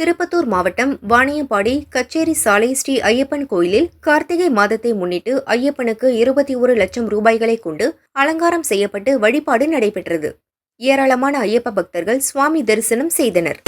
திருப்பத்தூர் மாவட்டம் வாணியம்பாடி கச்சேரி சாலை ஸ்ரீ ஐயப்பன் கோயிலில் கார்த்திகை மாதத்தை முன்னிட்டு ஐயப்பனுக்கு 21 லட்சம் ரூபாய்களை கொண்டு அலங்காரம் செய்யப்பட்டு வழிபாடு நடைபெற்றது. ஏராளமான ஐயப்ப பக்தர்கள் சுவாமி தரிசனம் செய்தனர்.